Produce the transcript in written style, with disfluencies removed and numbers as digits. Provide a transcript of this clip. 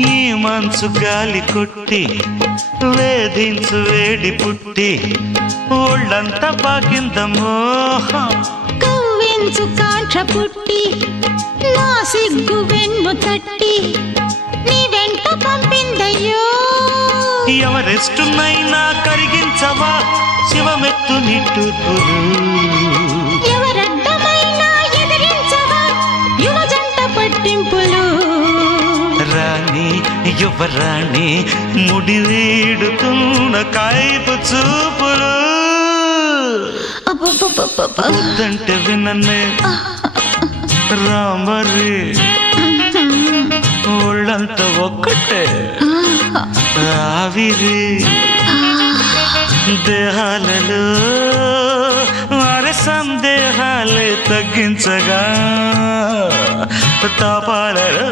ఈ మంచు గాలి కొట్టి వేధించు వేడి పుట్టి ఒళ్ళంతా బాగిందమ్మో కవ్వెంచు కాంక్ష పుట్టి నా సిగ్గు వెన్ను తట్టి నీ వెంట పంపిందయ్యో ఎవరెస్టునైనా కరిగించవా శివమెత్తు నిట్టూర్పులు ఎవరడ్డమైనా ఎదిరించవా యువ జంట పట్టింపులు రాణి యువరాణి ముడి వీడుతున్న కాయపు చూపులు వద్దంటే విననే రామరి ఒళ్ళంతా ఒక్కటే ఆవిరి దేహాలలో వారి సందేహాలే తగ్గించగా తాపాలలో